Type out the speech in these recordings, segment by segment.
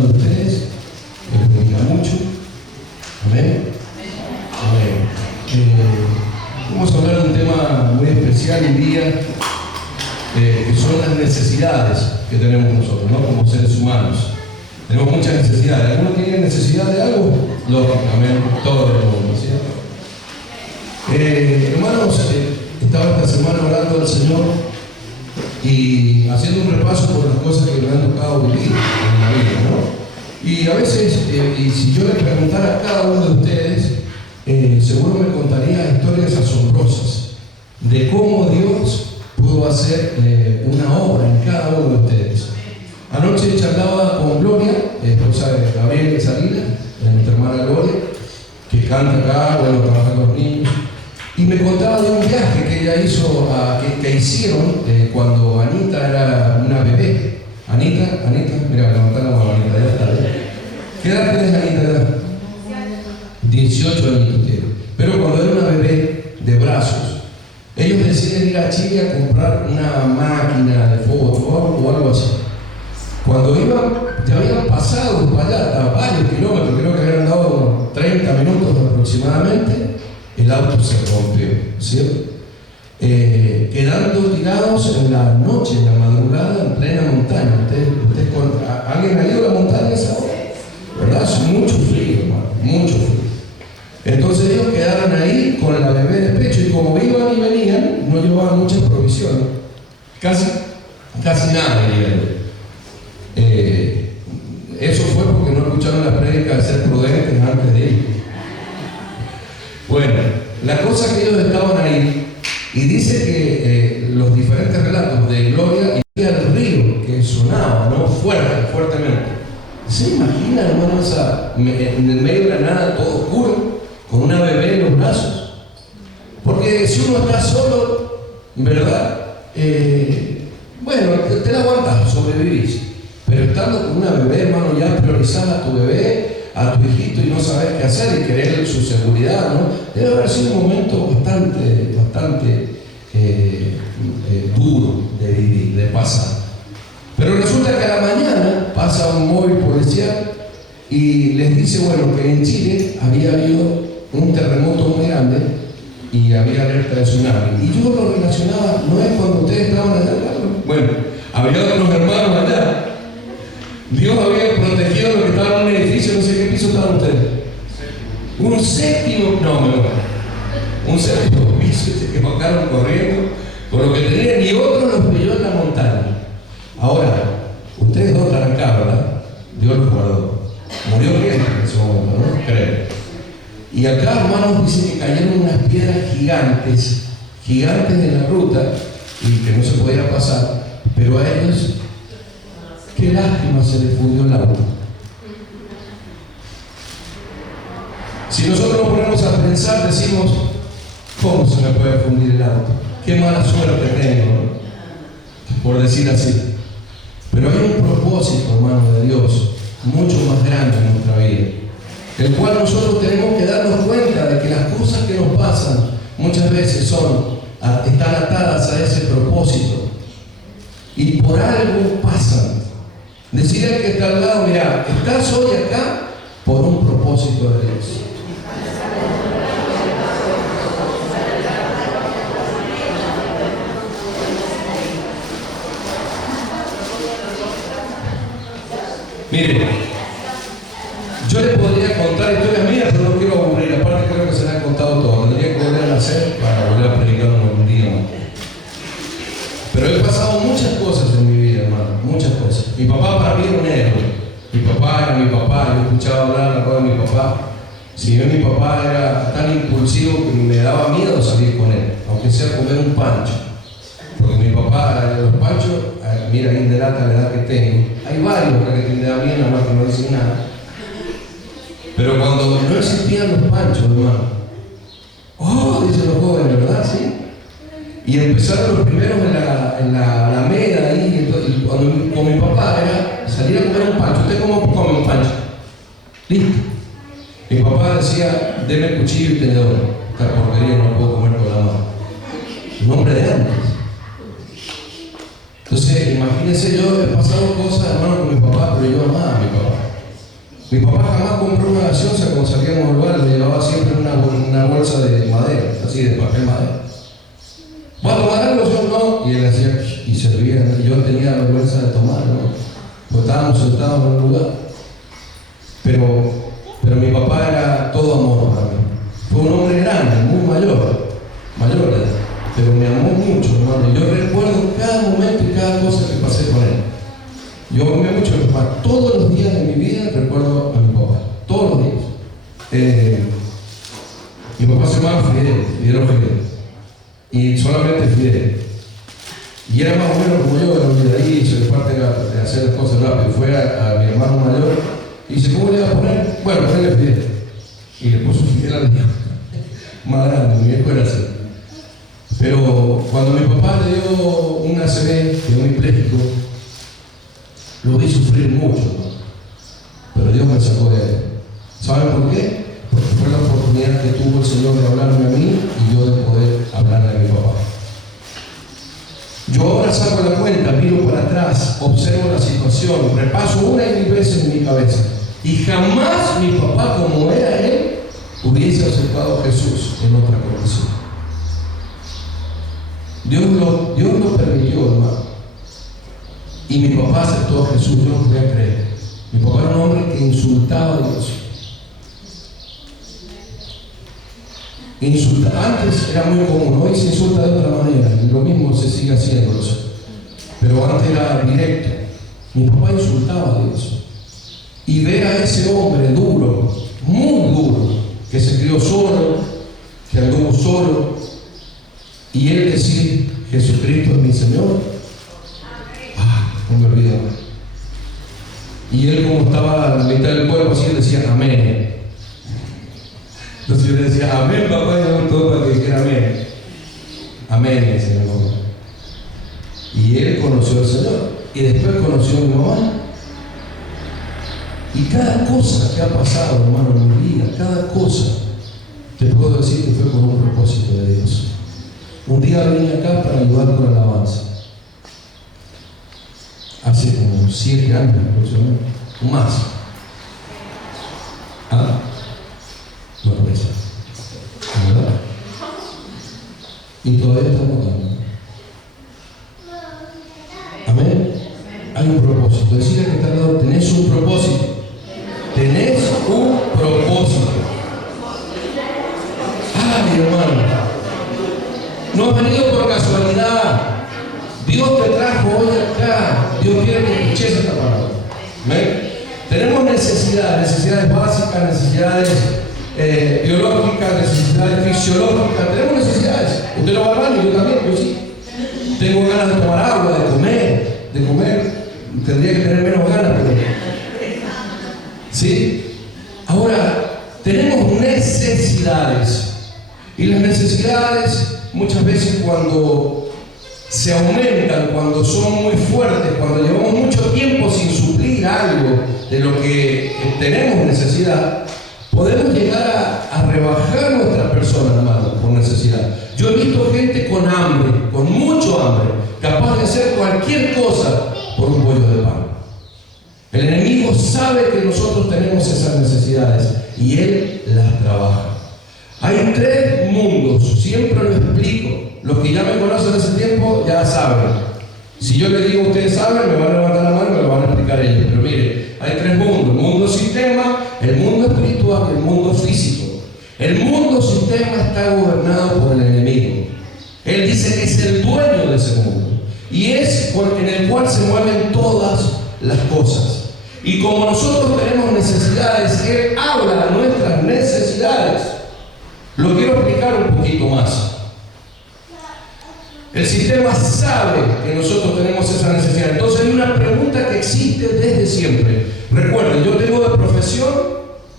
de ustedes, que les bendiga mucho. Amén. Amén. Vamos a hablar de un tema muy especial hoy día, que son las necesidades que tenemos nosotros, ¿no? Como seres humanos. Tenemos muchas necesidades. ¿Alguno tiene necesidad de algo? Lógicamente, todo el mundo, ¿cierto? Hermanos, estaba esta semana orando al Señor y haciendo un repaso por las cosas que me han tocado vivir en la vida, ¿no? Y a veces, y si yo le preguntara a cada uno de ustedes, seguro me contaría historias asombrosas de cómo Dios pudo hacer una obra en cada uno de ustedes. Anoche charlaba con Gloria, esposa de Gabriel Salinas, nuestra hermana Gloria, que canta acá, bueno, trabaja con los niños, y me contaba de un viaje que ella hizo, que hicieron cuando Anita era una bebé. Anita, mira, levantá la mano, Anita, ya está. ¿Qué edad tenés, Anita? 18 años tiene. Pero cuando era una bebé de brazos, ellos deciden ir a Chile a comprar una máquina de fotos o algo así. Cuando iban, ya habían pasado para allá a varios kilómetros, creo que habían dado unos 30 minutos aproximadamente, el auto se rompió, ¿cierto? Quedando tirados en la noche, en la madrugada, en plena montaña. ¿Alguien ha ido a la montaña esa hora? ¿Verdad? Es mucho frío, hermano, mucho frío. Entonces ellos quedaron ahí con la bebé de pecho y como iban y venían, no llevaban muchas provisiones. Casi nada llevaban. Eso fue porque no escucharon la prédica de ser prudentes antes de ir. Bueno, la cosa es que ellos estaban ahí y dice que los diferentes relatos de Gloria y el río que sonaba, ¿no? Fuertemente. ¿Se imagina, hermano, en el medio de la nada, todo oscuro, con una bebé en los brazos? Porque si uno está solo, ¿verdad? Bueno, te la aguantas, sobrevivís. Pero estando con una bebé, hermano, ya priorizar a tu bebé, a tu hijito y no saber qué hacer y querer su seguridad, ¿no? Debe haber sido un momento bastante duro de vivir, de pasar. Pero resulta que a la mañana pasa un móvil policial y les dice, bueno, que en Chile había habido un terremoto muy grande y había alerta de tsunami. Y yo lo relacionaba, no es cuando ustedes estaban allá, bueno, había otros hermanos allá. Dios había protegido a los que estaban en un edificio, no sé qué piso estaban ustedes. Un séptimo piso, que bajaron corriendo con lo que tenían y otro los pilló en la montaña. Ahora, ustedes dos están acá, ¿verdad? Dios los guardó. Murió bien en ese momento, ¿no? Creo. Y acá, hermanos, dicen que cayeron unas piedras gigantes en la ruta y que no se podía pasar, pero a ellos, qué lástima, se les fundió el auto. Si nosotros nos ponemos a pensar, decimos, ¿cómo se me puede fundir el auto? Qué mala suerte tengo, ¿no? Por decir así. Pero hay un propósito, hermano, de Dios, mucho más grande en nuestra vida, el cual nosotros tenemos que darnos cuenta de que las cosas que nos pasan muchas veces están atadas a ese propósito y por algo pasan. Decir al que está al lado, mira, estás hoy acá por un propósito de Dios. Mire, yo les podría contar historias mías, pero no quiero aburrir. Aparte creo que se las han contado todas. Tendría que volver a hacer para volver a predicar un día más. Pero he pasado muchas cosas en mi vida, hermano, muchas cosas. Mi papá para mí era un héroe. Mi papá era mi papá. Yo escuchaba hablar la cosa de mi papá. Si bien mi papá era tan impulsivo que me daba miedo salir con él, aunque sea comer un pancho. Porque mi papá, los panchos, mira, ahí delata la edad que tengo. Hay varios que me da miedo, nada más que no dicen nada. Pero cuando no existían los panchos, hermano, dicen los jóvenes, ¿verdad? Sí. Y empezaron los primeros en la Alameda ahí, y cuando con mi papá era salir a comer un pancho. ¿Usted cómo come un pancho? Listo. Mi papá decía, deme cuchillo y tenedor. Esta porquería no la puedo comer con la mano. Un hombre de antes. Entonces, imagínense, yo he pasado cosas, hermano, con mi papá, pero yo amaba a mi papá. bolsa de madera, así de papel madera. ¿Va a tomar algo? Yo no. Y él hacía y servía. Y yo tenía vergüenza de tomar, ¿no? Pues estábamos sentados en un lugar. Pero mi papá era todo amor para mí. Fue un hombre grande, muy mayor de edad, pero me amó mucho, hermano. Yo recuerdo cada momento y cada cosa que pasé con él. Yo amé mucho a mi papá. Todos los días de mi vida recuerdo a mi papá. Todos los días. Mi papá se llamaba Fidel Ojeda. Y solamente Fidel. Y era más o menos como yo, de ahí, se le parte de hacer las cosas rápido. Fue a mi hermano mayor y dice, ¿cómo le iba a poner? Bueno, ponle Fidel. Y le puso Fidel al hijo. Más grande, mi viejo era así. Pero cuando mi papá le dio un ACV, un hemipléjico, lo vi sufrir mucho, ¿no? Pero Dios me sacó de él. ¿Saben por qué? Porque fue la oportunidad que tuvo el Señor de hablarme a mí y yo de poder hablarle a mi papá. Yo ahora saco la cuenta, miro para atrás, observo la situación, repaso una y mil veces en mi cabeza. Y jamás mi papá, como era él, hubiese aceptado a Jesús en otra condición. Dios lo permitió, hermano. Y mi papá aceptó a Jesús, yo no podía creer. Mi papá era un hombre que insultaba a Dios. Antes era muy común, hoy se insulta de otra manera, y lo mismo se sigue haciendo, pero antes era directo. Mi papá insultaba a Dios. Y ver a ese hombre duro, muy duro, que se crió solo, que anduvo solo, y él decir, Jesucristo es mi Señor, no me olvido. Y él, como estaba a la mitad del cuerpo, así él decía, amén. Entonces yo le decía, amén, papá, y yo todo para que dijera amén. Amén, Señor. Y él conoció al Señor, y después conoció a mi mamá. Y cada cosa que ha pasado, hermano, en mi vida, cada cosa, te puedo decir que fue con un propósito de Dios. Un día vine acá para ayudar con la alabanza. Hace como 7 años, aproximadamente, o más. No parece. ¿Verdad? Y todavía estamos acá. Amén. Hay un propósito. Decirle que está al lado, tenés un propósito. Tenés un propósito. Ay, hermano. No has venido por casualidad. Dios te trajo hoy acá. Dios quiere que escuches esta palabra. ¿Amén? Tenemos necesidades básicas, necesidades biológicas, necesidades fisiológicas. Tenemos necesidades. Usted lo va al baño, yo también, yo sí. Tengo ganas de tomar agua, de comer. Tendría que tener menos ganas, pero ¿sí? Ahora, tenemos necesidades. Y las necesidades, muchas veces cuando se aumentan, cuando son muy fuertes, cuando llevamos mucho tiempo sin suplir algo de lo que tenemos necesidad, podemos llegar a rebajar nuestra persona, hermano, por necesidad. Yo he visto gente con hambre, con mucho hambre, capaz de hacer cualquier cosa por un bollo de pan. El enemigo sabe que nosotros tenemos esas necesidades y él las trabaja. Hay 3 mundos, siempre lo explico. Los que ya me conocen hace tiempo ya saben. Si yo les digo ustedes saben, me van a levantar la mano y me lo van a explicar ellos. Pero mire, hay 3 mundos: el mundo sistema, el mundo espiritual y el mundo físico. El mundo sistema está gobernado por el enemigo. Él dice que es el dueño de ese mundo y es en el cual se mueven todas las cosas. Y como nosotros tenemos necesidades, él habla de nuestras necesidades. Lo quiero explicar un poquito más. El sistema sabe que nosotros tenemos esa necesidad. Entonces hay una pregunta que existe desde siempre. Recuerden, yo tengo de profesión,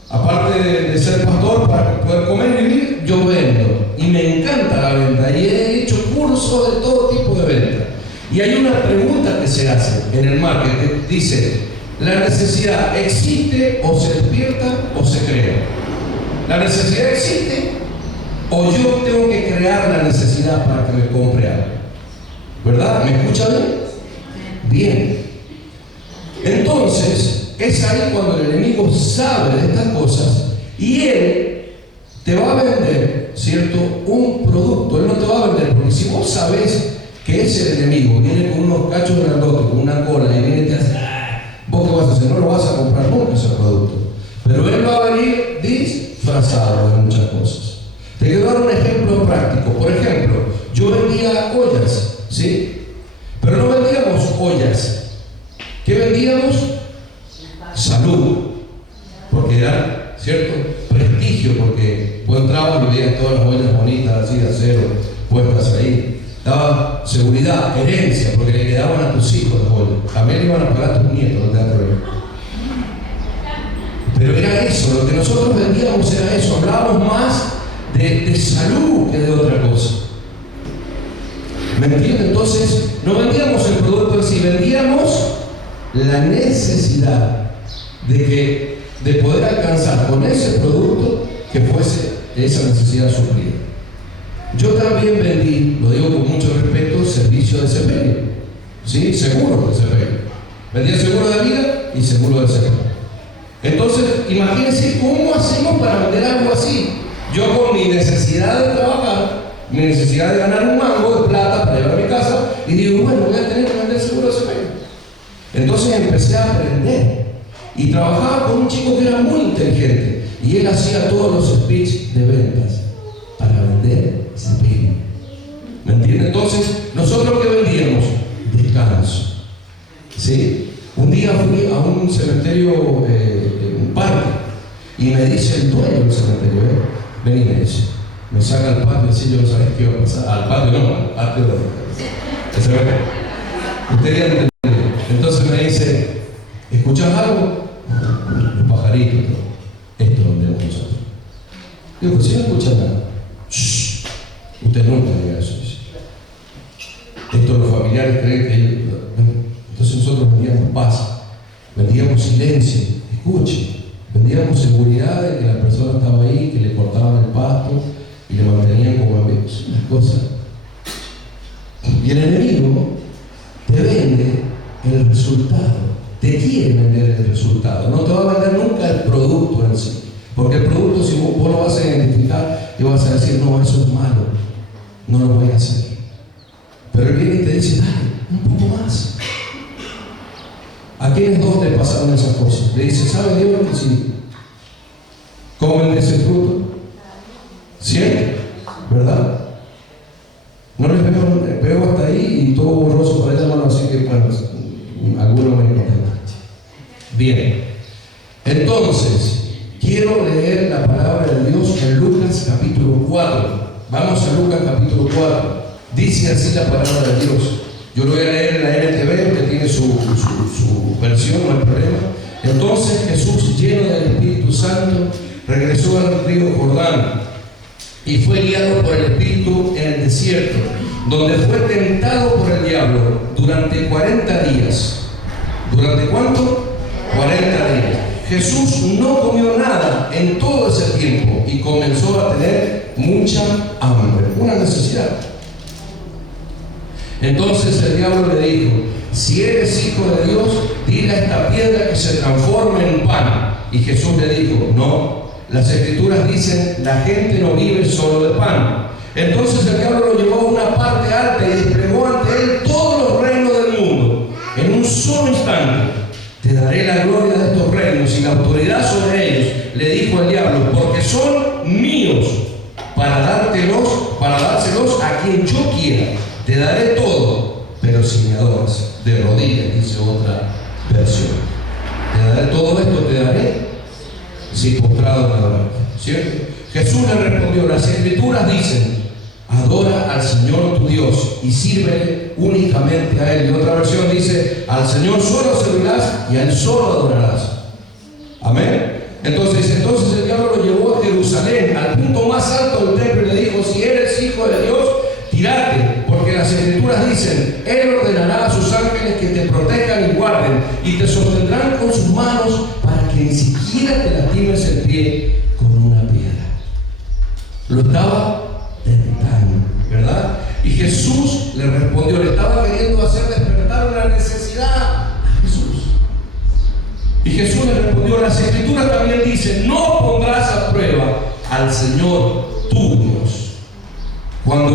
aparte de ser pastor, para poder comer y vivir, yo vendo. Y me encanta la venta. Y he hecho cursos de todo tipo de venta. Y hay una pregunta que se hace en el marketing. Dice, ¿la necesidad existe o se despierta o se crea? ¿La necesidad existe o yo tengo que crear la necesidad para que me compre algo? ¿Verdad? ¿Me escucha bien? Bien. Entonces, es ahí cuando el enemigo sabe de estas cosas y él te va a vender ¿cierto?, un producto. Él no te va a vender, porque si vos sabés que ese enemigo viene con unos cachos grandotes, con una cola, y viene y te hace, ¿vos qué vas a hacer? No lo vas a comprar nunca ese producto. Pero él va a venir disfrazado de muchas cosas. Te quiero dar un ejemplo práctico. Por ejemplo, yo vendía ollas, ¿sí? Pero no vendíamos ollas. ¿Qué vendíamos? Salud. Porque era, ¿cierto?, prestigio, porque vos entrabas y veías todas las ollas bonitas, así de acero, puestas ahí. Daba seguridad, herencia, porque le quedaban a tus hijos las ollas. También iban a pagar a tus nietos, no te das problema. Pero era eso, lo que nosotros vendíamos era eso. Hablábamos más de salud que de otra cosa. ¿Me entiendes? Entonces, no vendíamos el producto en sí, vendíamos la necesidad de poder alcanzar con ese producto que fuese esa necesidad suplida. Yo también vendí, lo digo con mucho respeto, servicio de desempeño, ¿sí? Seguro de desempeño. Vendía seguro de vida y seguro de desempeño. Entonces, imagínense cómo hacemos para vender algo así. Yo con mi necesidad de trabajar, mi necesidad de ganar un mango de plata para llevar a mi casa, y digo, bueno, voy a tener que vender seguro de desempeño. Entonces empecé a aprender y trabajaba con un chico que era muy inteligente y él hacía todos los speech de ventas para vender desempeño. ¿Me entiendes? Entonces, nosotros ¿qué vendíamos? Descanso. ¿Sí? Un día fui a un cementerio, un parque, y me dice el dueño del cementerio, ven y me dice, me saca al patio y dice, yo no sabía qué iba a pasar. Al patio no, al patio de la casa. Usted ya entendió. Entonces me dice, ¿escuchas algo? Los pajaritos, esto es donde vamos nosotros. Digo, pues si no escucha nada, shh, usted nunca diga eso. Dice. Esto los familiares creen que ellos. Entonces nosotros vendíamos paz, vendíamos silencio, escuche, vendíamos seguridad de que la persona estaba ahí, que le cortaban el pasto y le mantenían como amigos. Las cosas. Y el enemigo te vende el resultado, te quiere vender el resultado, no te va a vender nunca el producto en sí, porque el producto, si vos lo vas a identificar y vas a decir, no, eso es malo, no lo voy a hacer. Pero él viene y te dice, dale, un poco más. ¿A quiénes dos le pasaron esas cosas? Le dice, ¿sabe Dios que si comen de ese fruto? ¿Siempre? ¿Verdad? No les veo hasta ahí y todo borroso para ella mano, así que bueno, algunos me contentan. Bien, entonces quiero leer la palabra de Dios en Lucas capítulo 4. Vamos a Lucas capítulo 4. Dice así la palabra de Dios. Yo lo voy a leer en la NTV, que tiene su versión, no hay problema. Entonces Jesús, lleno del Espíritu Santo, regresó al río Jordán y fue guiado por el Espíritu en el desierto, donde fue tentado por el diablo durante 40 días. ¿Durante cuánto? 40 días. Jesús no comió nada en todo ese tiempo y comenzó a tener mucha hambre, una necesidad. Entonces el diablo le dijo, si eres hijo de Dios, dile a esta piedra que se transforme en pan. Y Jesús le dijo, no, las escrituras dicen, la gente no vive solo de pan. Entonces el diablo lo llevó a una parte alta y desplegó ante él todos los reinos del mundo. En un solo instante, te daré la gloria de estos reinos y la autoridad sobre ellos, le dijo el diablo, porque son míos, para dárselos a quien yo quiera. Te daré todo, pero si me adoras, de rodillas, dice otra versión. Te daré todo esto, te daré, si postrado me adorarte. ¿Cierto? Jesús le respondió, las escrituras dicen, adora al Señor tu Dios y sírvele únicamente a Él. Y otra versión dice, al Señor solo servirás y a Él solo adorarás. Amén. Entonces el diablo lo llevó a Jerusalén, al punto más alto del templo, y le dijo, si eres hijo de Dios, tírate, porque las escrituras dicen, Él ordenará a sus ángeles que te protejan y guarden, y te sostendrán con sus manos para que ni siquiera te lastimes el pie con una piedra. Lo estaba tentando, ¿verdad? Y Jesús le respondió, le estaba queriendo hacer despertar una necesidad a Jesús. Y Jesús le respondió, las escrituras también dicen, no pondrás a prueba al Señor tu Dios.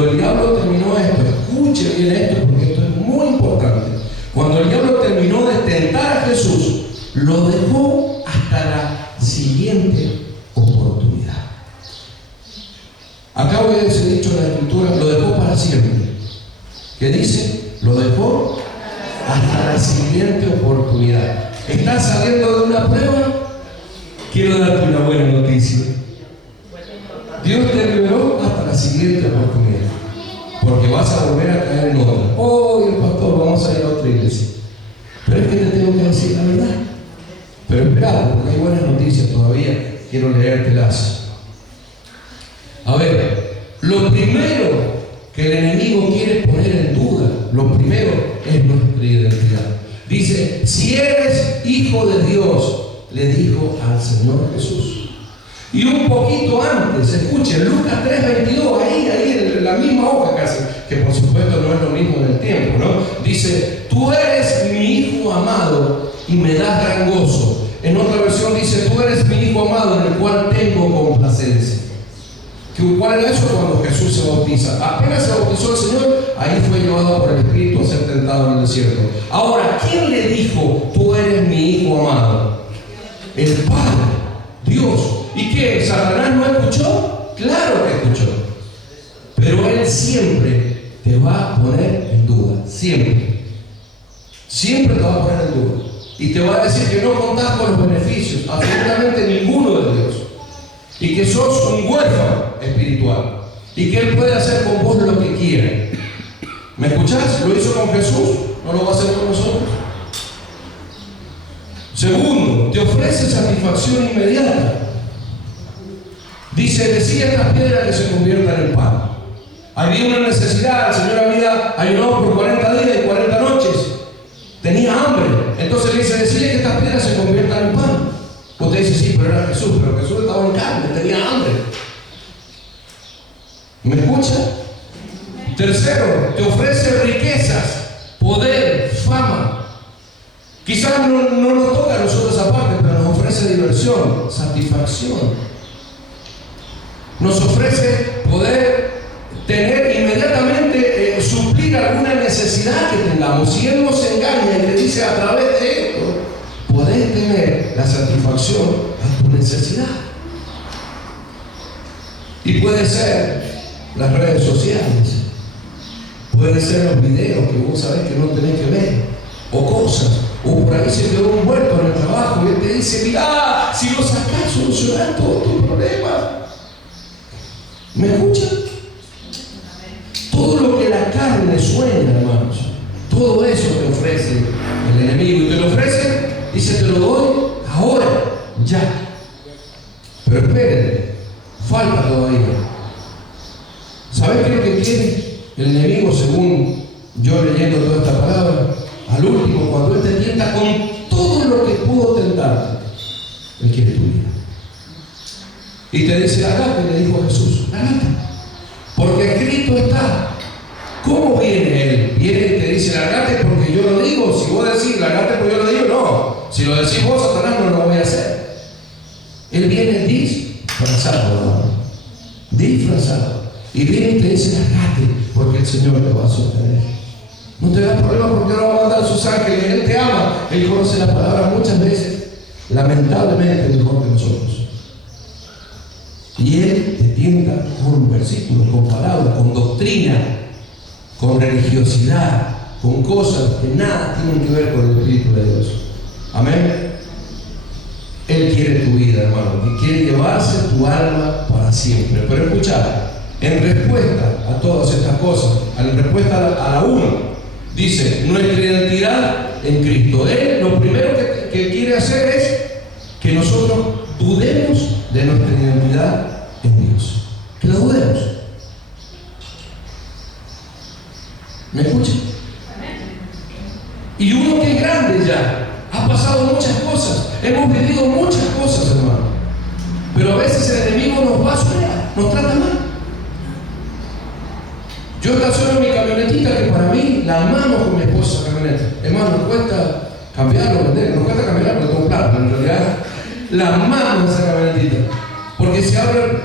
Cuando el diablo terminó esto, escuche bien esto porque esto es muy importante. Cuando el diablo terminó de tentar a Jesús, lo dejó hasta la siguiente oportunidad. Acá voy a decir dicho en la Escritura, lo dejó para siempre. ¿Qué dice? Lo dejó hasta la siguiente oportunidad. ¿Estás saliendo de una prueba? Quiero darte una buena noticia. Dios te liberó hasta la siguiente oportunidad. Porque vas a volver a caer en otra. Oh, el pastor, vamos a ir a otra iglesia. Pero es que te tengo que decir la verdad. Pero espera, porque hay buenas noticias todavía. Quiero leértelas. A ver, lo primero que el enemigo quiere poner en duda, lo primero es nuestra identidad. Dice, si eres hijo de Dios, le dijo al Señor Jesús. Y un poquito antes, escuchen, Lucas 3:22, ahí en la misma hoja casi, que por supuesto no es lo mismo en el tiempo, ¿no? Dice, tú eres mi hijo amado y me das gran gozo. En otra versión dice, tú eres mi hijo amado en el cual tengo complacencia. ¿Cuál era eso? Cuando Jesús se bautiza. Apenas se bautizó el Señor, ahí fue llevado por el Espíritu a ser tentado en el desierto. Ahora, ¿quién le dijo, tú eres mi hijo amado? El Padre, Dios. ¿Y qué? ¿Satanás no escuchó? Claro que escuchó. Pero él siempre te va a poner en duda. Siempre. Siempre te va a poner en duda. Y te va a decir que no contás con los beneficios, absolutamente ninguno de Dios. Y que sos un huérfano espiritual. Y que Él puede hacer con vos lo que quiera. ¿Me escuchás? Lo hizo con Jesús, no lo va a hacer con nosotros. Segundo, te ofrece satisfacción inmediata. Dice, decía estas piedras que se conviertan en pan. Había una necesidad, el Señor había ayunado por 40 días y 40 noches. Tenía hambre. Entonces le dice, decirle que estas piedras se conviertan en pan. Usted dice, sí, pero era Jesús, pero Jesús estaba en carne, tenía hambre. ¿Me escucha? Tercero, te ofrece riquezas, poder, fama. Quizás no nos toca a nosotros esa parte, pero nos ofrece diversión, satisfacción. Nos ofrece poder tener inmediatamente, suplir alguna necesidad que tengamos. Si Él nos engaña y te dice a través de esto, podés tener la satisfacción a tu necesidad. Y puede ser las redes sociales, puede ser los videos que vos sabés que no tenés que ver, o cosas, o por ahí se quedó un muerto en el trabajo y Él te dice, mirá, si lo sacás solucionás todos tus problemas. ¿Me escuchan? Todo lo que la carne sueña, hermanos, todo eso te ofrece el enemigo, y te lo ofrece. Dice, te lo doy ahora, ya. Pero esperen, falta todavía. ¿Sabes qué es lo que quiere el enemigo, según yo leyendo toda esta palabra? Al último, cuando Él te tienta con todo lo que pudo tentarte, Él quiere tu vida. Y te dice, agate, le dijo Jesús, agate. Porque escrito está. ¿Cómo viene Él? Viene y te dice, largate porque yo lo digo. Si vos decís, largate porque yo lo digo, no. Si lo decís vos, Satanás, no lo voy a hacer. Él viene disfrazado, ¿no? Disfrazado. Y viene y te dice, largate porque el Señor te va a sostener. No te da problema porque no va a mandar sus ángeles. Él te ama. Él conoce la palabra muchas veces, lamentablemente, mejor que nosotros. Y Él te tienta con versículos, con palabras, con doctrina, con religiosidad, con cosas que nada tienen que ver con el Espíritu de Dios. Amén. Él quiere tu vida, hermano, y quiere llevarse tu alma para siempre. Pero escuchad, en respuesta a todas estas cosas, en respuesta a la una, dice, nuestra identidad en Cristo. Él lo primero que quiere hacer es que nosotros dudemos de nuestra identidad en Dios. Que lo dudemos. ¿Me escuchan? Y uno que es grande ya, ha pasado muchas cosas, hemos vivido muchas cosas, hermano. Pero a veces el enemigo nos basura, nos trata mal. Yo estaciono mi camionetita, que para mí la amamos con mi esposa, esa camioneta. Es más, nos cuesta cambiarlo, vender, nos cuesta cambiarlo porque comprar, pero en realidad la amamos esa camionetita. Porque se abren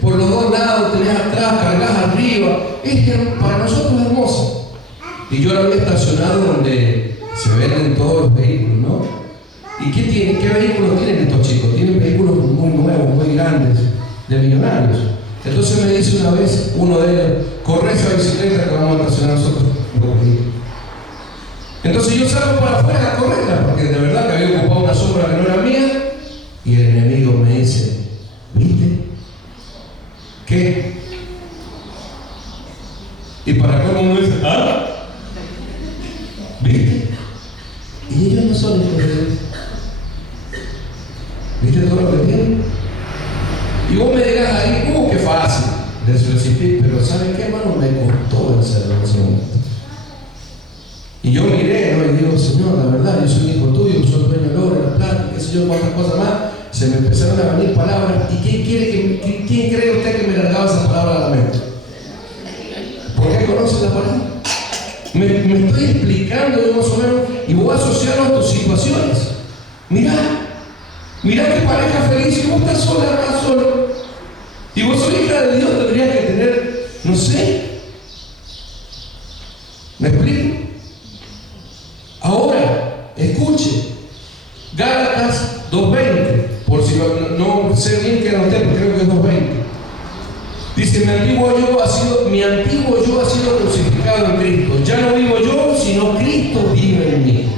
por los dos lados, tenés atrás, cargas arriba, para nosotros es hermosa. Y yo la había estacionado donde se venden todos los vehículos, ¿no? ¿Y qué vehículos tienen estos chicos? Tienen vehículos muy nuevos, muy grandes, de millonarios. Entonces me dice una vez uno de ellos: corre esa bicicleta que vamos a estacionar nosotros. Entonces yo salgo para afuera a correrla, porque de verdad que había ocupado una sombra que no era mía. Y el enemigo me dice: ¿viste? ¿Qué? Y para cómo uno dice: ¿ah? ¿Viste? Y ellos no son hijos de Dios. ¿Viste todo lo que tienen? Y vos me dirás ahí: qué fácil de resistir. Pero ¿saben qué, hermano? Me costó vencerlo en ese momento. Y yo miré, ¿no? Y digo: Señor, la verdad, yo soy hijo tuyo, soy el dueño del oro, de la plata, qué sé yo, cuántas cosas más. Se me empezaron a venir palabras. ¿Y quién cree usted que me largaba esas palabras a la mente? ¿Por qué conoce la palabra? Me estoy explicando yo más o menos, y voy a asociarlo a tus situaciones. Mirá qué pareja feliz, y vos estás sola acá solo. Y vos sos hija de Dios, tendrías que tener, no sé. ¿Me explico? Ahora, escuche, Gálatas 2:20, por si no sé bien qué anoté, pero creo que es 2:20. Dice: mi antiguo yo ha sido crucificado en Cristo. Ya no vivo yo, sino Cristo vive en mí.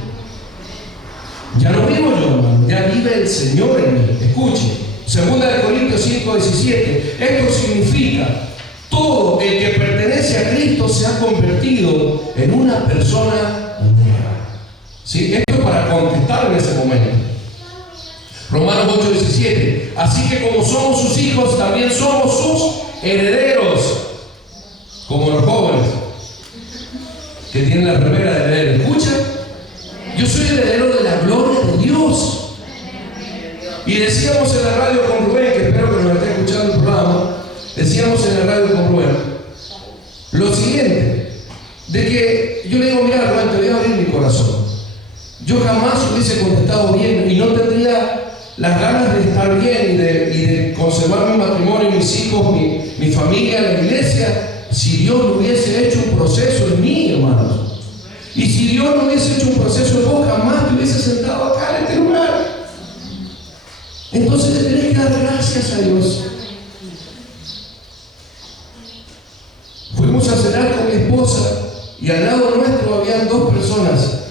Ya no vivo yo, hermano, ya vive el Señor en mí. Escuche, 2 Corintios 5:17. Esto significa: todo el que pertenece a Cristo se ha convertido en una persona nueva. ¿Sí? Esto es para contestar en ese momento. Romanos 8:17. Así que como somos sus hijos, también somos sus herederos. Como los jóvenes que tienen la remera de heredero. ¿Escucha? Yo soy heredero de la gloria de Dios. Y decíamos en la radio con Rubén, que espero que nos esté escuchando el programa, decíamos en la radio con Rubén lo siguiente: de que yo le digo: mira, Rubén, te voy a abrir mi corazón. Yo jamás hubiese contestado bien y no tendría las ganas de estar bien y de conservar mi matrimonio, mis hijos, mi familia, la iglesia, si Dios no hubiese hecho un proceso en mí, hermanos. Y si Dios no hubiese hecho un proceso en vos, jamás te hubiese sentado acá en este lugar. Entonces le tenés que dar gracias a Dios. Fuimos a cenar con mi esposa y al lado nuestro habían 2 personas.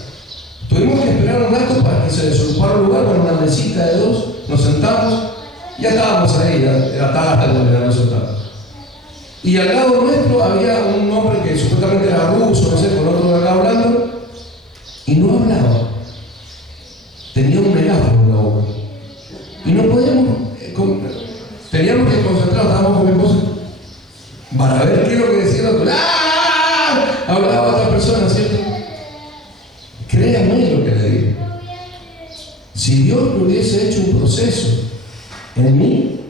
Tuvimos que esperar un rato para que se desocupara un lugar con una mesita de 2. Nos sentamos, ya estábamos ahí, era tarde cuando ya nos sentamos. Y al lado nuestro había un hombre que supuestamente era ruso, no sé, con otro de acá hablando, y no hablaba. Tenía un megáfono en la boca. Y no podíamos, teníamos que concentrarnos, estábamos con mi esposa, para ver qué es lo que decía el otro. ¡Ah! Hablaba otra persona, ¿cierto? Créanme lo que le digo. Si Dios no hubiese hecho un proceso en mí,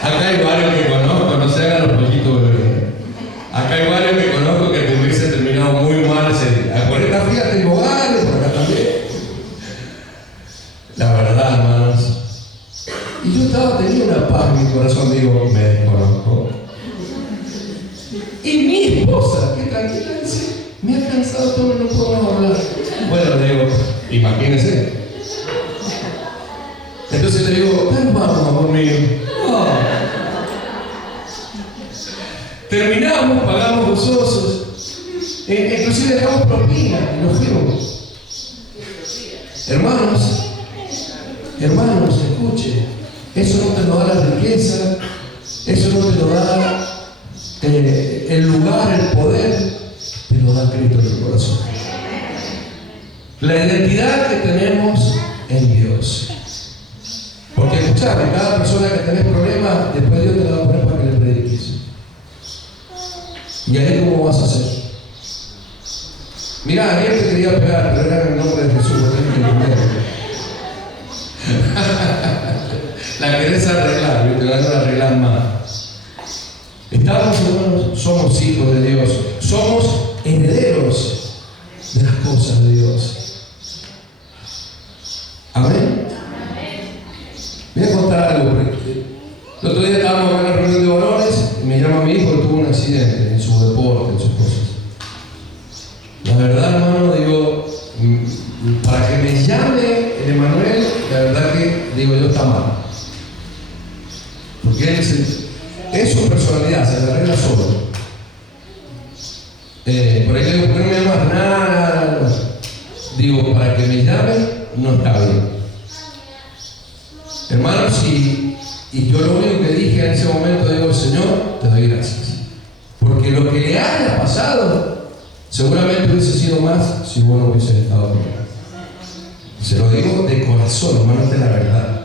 acá hay varios que conozco, no se hagan los pollitos bebés. Acá hay varios que conozco que te hubiese terminado muy mal ese día. Por esta fila tengo varios, por acá también. La verdad, hermanos. Y yo tenía una paz en mi corazón, digo: me desconozco. Y mi esposa, que tranquila, dice: me ha cansado todo y no podemos hablar. Bueno, le digo: imagínense. Entonces le digo: vamos, amor mío. No. Terminamos, pagamos los osos. Inclusive dejamos propina y nos fuimos. Hermanos, escuche. Eso no te lo da la riqueza. Eso no te lo da el lugar, el poder, te lo da Cristo en tu corazón. La identidad que tenemos en Dios. Porque escuchame, cada persona que tenés problemas, después Dios te la va a poner para que le prediques. ¿Y ahí cómo vas a hacer? Mira, Ariel te quería pegar, pero era en el nombre de Jesús, lo tenés que entender. La querés arreglar, yo te la voy a arreglar más. Estamos, hermanos, somos hijos de Dios, somos herederos de las cosas de Dios. Amén. Voy a contar algo. El otro día estábamos en una reunión de varones y me llama mi hijo que tuvo un accidente en su deporte, en sus cosas. La verdad, hermano, digo, para que me llame el Emanuel, la verdad que digo yo está mal. Porque es su personalidad, se le arregla solo. Por ahí le digo, ¿por qué no me llamas? Nada. Digo, para que me llame, no está bien. Hermano, y yo lo único que dije en ese momento, digo, Señor, te doy gracias. Porque lo que le haya pasado, seguramente hubiese sido más si vos no hubieses estado conmigo. Se lo digo de corazón, hermano, de la verdad.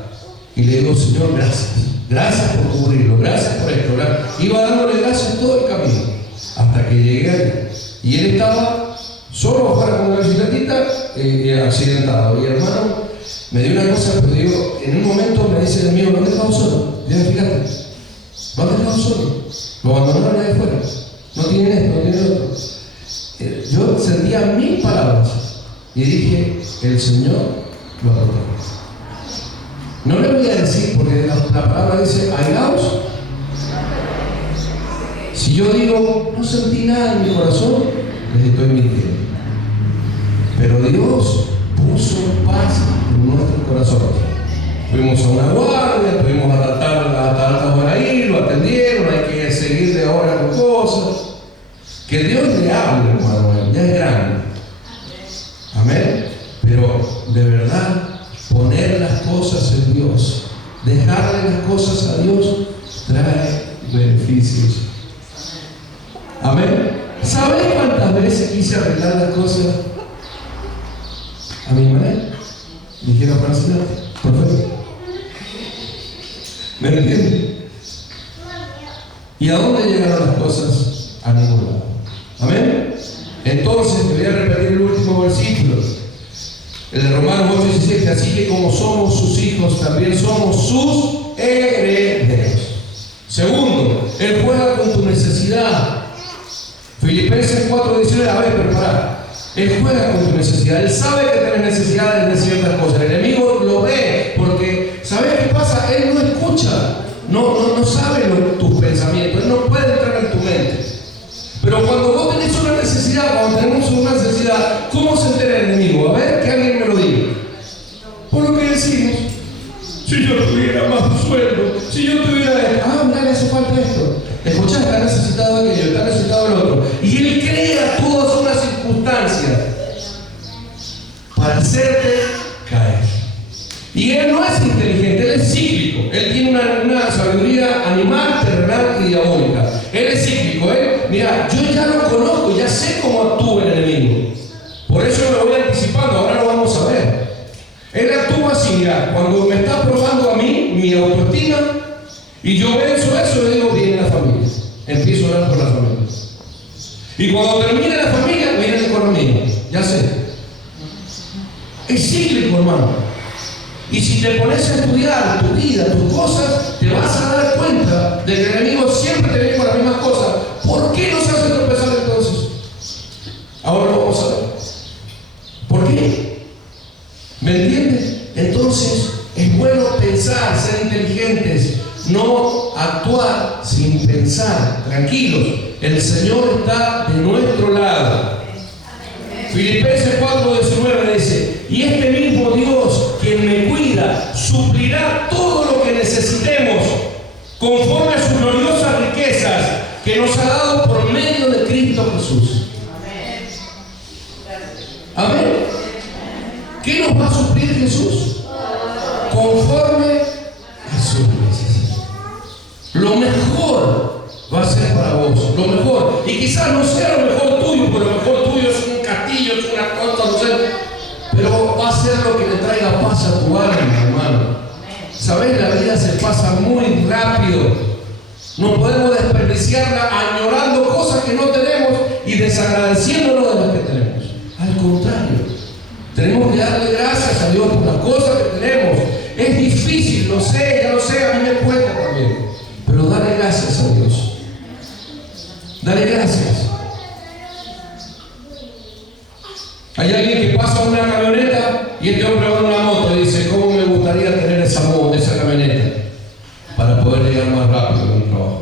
Y le digo, Señor, gracias. Gracias por cubrirlo, gracias por esto. Iba dándole gracias todo el camino, hasta que llegué allí. Y él estaba solo afuera con una bicicletita, accidentado. Y hermano, me dio una cosa, pero digo, en un momento me dice el mío, ¿no te dejado solo? Digo, fíjate, ¿no te dejado solo? Lo abandonaron allá afuera. No tienen esto, no tienen otro. Yo sentía 1000 palabras y dije, el Señor lo protege. No le voy a decir, porque la palabra dice, aigaos. Si yo digo, no sentí nada en mi corazón, les estoy mintiendo. Pero Dios puso paz en nuestros corazones. Fuimos a una guardia, tuvimos a tratar por ahí, lo atendieron, hay que seguir de ahora con cosas. Que Dios le hable, hermano, ya es grande. Amén. Pero de verdad, poner las cosas en Dios, dejarle las cosas a Dios, trae beneficios. Amén. ¿Sabes cuántas veces quise arreglar las cosas a mi manera? Dijera Francina, perfecto. ¿Me entienden? ¿Y a dónde llegaron las cosas? A ningún lado. Amén. Entonces, te voy a repetir el último versículo. El de Romanos 8:17. Así que como somos sus hijos, también somos sus herederos. Segundo, Él juega con tu necesidad. Filipenses 4:19. A ver, prepara. Él juega con tu necesidad. Él sabe que tienes necesidades de ciertas cosas. El enemigo lo ve porque, ¿sabes qué pasa? Él no escucha, no sabe tus pensamientos. Él no puede entrar en tu mente. Pero cuando vos tenés una necesidad, cuando tenemos una necesidad, ¿cómo se entera el enemigo? A ver, que alguien me lo diga. Por lo que decimos, si yo tuviera más sueldo, si yo tuviera esto, mira, le hace falta esto. Escuchá, está necesitado aquello, está necesitado el otro. Y él crea todas unas circunstancias para hacerte caer. Y él no es inteligente, él es cíclico. Él tiene una sabiduría animal, terrenal y diabólica. Él es cíclico. Mira, yo ya lo conozco, ya sé cómo actúa el enemigo. Por eso me voy anticipando, ahora lo vamos a ver. Él actúa así, mira, cuando me está probando a mí, mi autoestima, y yo venzo eso, le digo, viene la familia. Empiezo a orar por la familia. Y cuando termine la familia, viene la economía. Ya sé. Es cíclico, hermano. Y si te pones a estudiar tu vida, tus cosas, te vas a dar cuenta de que el enemigo siempre te viene con las mismas cosas. ¿Por qué nos hace tropezar entonces? Ahora lo vamos a ver. ¿Por qué? ¿Me entiendes? Entonces, es bueno pensar, ser inteligentes, no actuar sin pensar. Tranquilos, el Señor está de nuestro lado. Filipenses 4:19 dice, y este mismo Dios, quien me cuida, suplirá todo lo que necesitemos, conforme a sus gloriosas riquezas, que nos ha dado por medio de Cristo Jesús. Amén. ¿Qué nos va a suplir Jesús? Conforme a sus necesidades. Lo mejor va a ser para vos, lo mejor. Y quizás no sea lo mejor tuyo, pero lo mejor tuyo es un castillo, es una cosa, no sé. Pero va a ser lo que le traiga paz a tu alma, hermano. ¿Sabes? La vida se pasa muy rápido. No podemos desperdiciarla añorando cosas que no tenemos y desagradeciéndonos de las que tenemos. Al contrario, tenemos que darle gracias a Dios por las cosas que tenemos. Es difícil, lo sé, ya lo sé, a mí me cuesta también. Pero dale gracias a Dios. Dale gracias. Hay alguien que pasa una camioneta y este hombre va en una moto y dice, ¿cómo me gustaría tener esa camioneta? Para poder llegar llegar más rápido a un trabajo.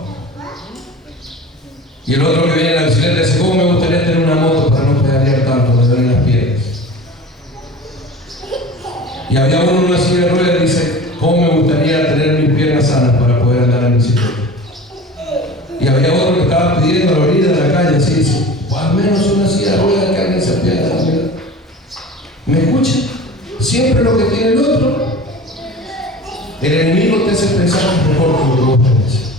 Y el otro que viene en la bicicleta dice, ¿cómo me gustaría tener una moto para no pedalear tanto, me duelen las piernas? Y había uno en una silla de ruedas que dice, ¿cómo me gustaría tener mis piernas sanas para poder andar en bicicleta? Y había otro que estaba pidiendo a la orilla de la calle, así dice, pues al menos una silla de ruedas que alguien se apiada. ¿Me escuchan? Siempre lo que tiene el otro, el enemigo te hace pensar mejor que lo que vos pensás.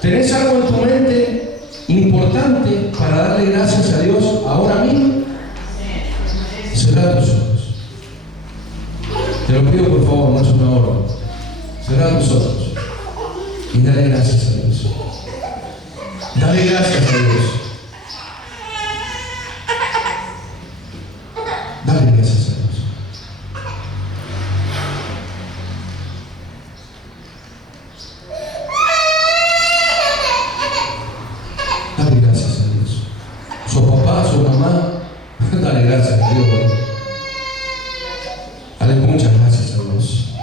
¿Tenés algo en tu mente importante para darle gracias a Dios ahora mismo? Cerrá tus ojos. Te lo pido por favor, no es una orden. Cerrá tus ojos y dale gracias a Dios. Dale gracias a Dios. Dale gracias a Dios. Dale gracias a Dios. Su papá, su mamá, dale gracias a Dios. Dale muchas gracias a Dios.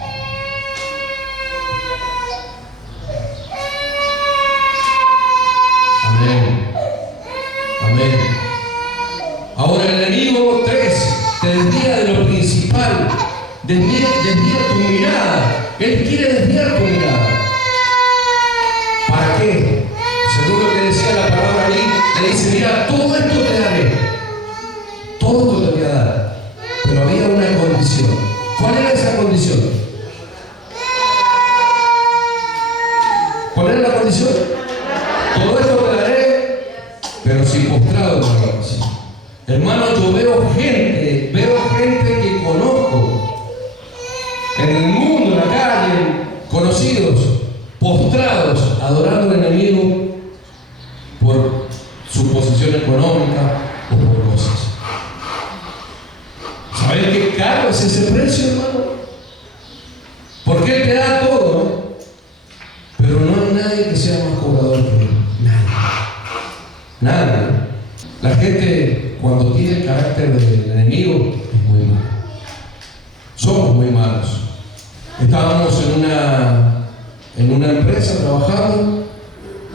Amén. Amén. Ahora el enemigo 3 te desvía de lo principal, desvía tu mirada. Él quiere desviar tu mirada. ¿Para qué? Según lo que decía la palabra ahí, le dice, mira, todo esto te daré. Todo esto te voy a dar. Pero había una condición. ¿Cuál era esa condición? ¿Cuál era la condición? Todo esto te daré, pero si postrado me adoras. Hermano, yo veo gente que conozco en el mundo, en la calle, conocidos, postrados, adorando al enemigo por su posición económica o por cosas. ¿Sabes qué caro es ese precio, hermano? Porque Él te da todo, ¿no? Pero no hay nadie que sea más cobrador que Él. Nadie. La gente, cuando tiene el carácter del enemigo, es muy malo. Somos muy malos. Estábamos en una empresa trabajando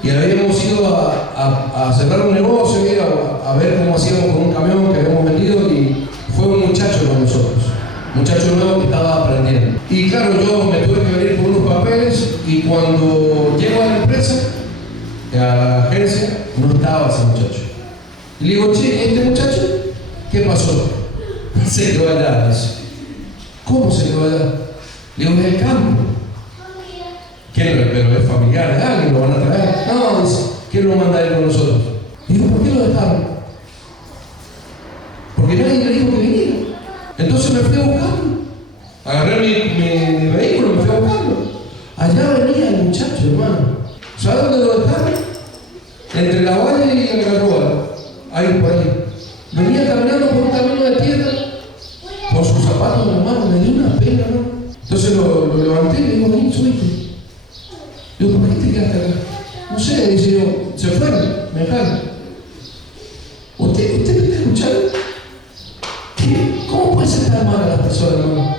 y habíamos ido a cerrar un negocio, a ver cómo hacíamos con un camión que habíamos vendido, y fue un muchacho con nosotros, un muchacho nuevo que estaba aprendiendo. Y claro, yo me tuve que venir con unos papeles, y cuando llego a la empresa, a la agencia, no estaba ese muchacho. Y le digo, che, ¿este muchacho? ¿Qué pasó? Se quedó allá. ¿Cómo se quedó allá? Le digo, en el campo. ¿Quién? Pero es familiar de alguien, lo van a traer. No, dice, ¿quién lo manda a ir con nosotros? Y digo, ¿por qué lo dejaron? Porque nadie le dijo que viniera. Entonces me fui a buscarlo. Agarré mi vehículo y me fui a buscarlo. Allá venía el muchacho, hermano. ¿Sabes dónde lo dejaron? Entre la valla y el garroal. Ahí por ahí. Venía caminando por un camino de tierra con sus zapatos en la mano. Me dio una pena, ¿no? Entonces lo levanté y le digo, vení, subiste. Digo, ¿por qué te quedaste acá? No sé, dice yo, se fueron, me dejaron. ¿Usted me está escuchando? ¿Cómo puede ser tan mala las personas, hermano?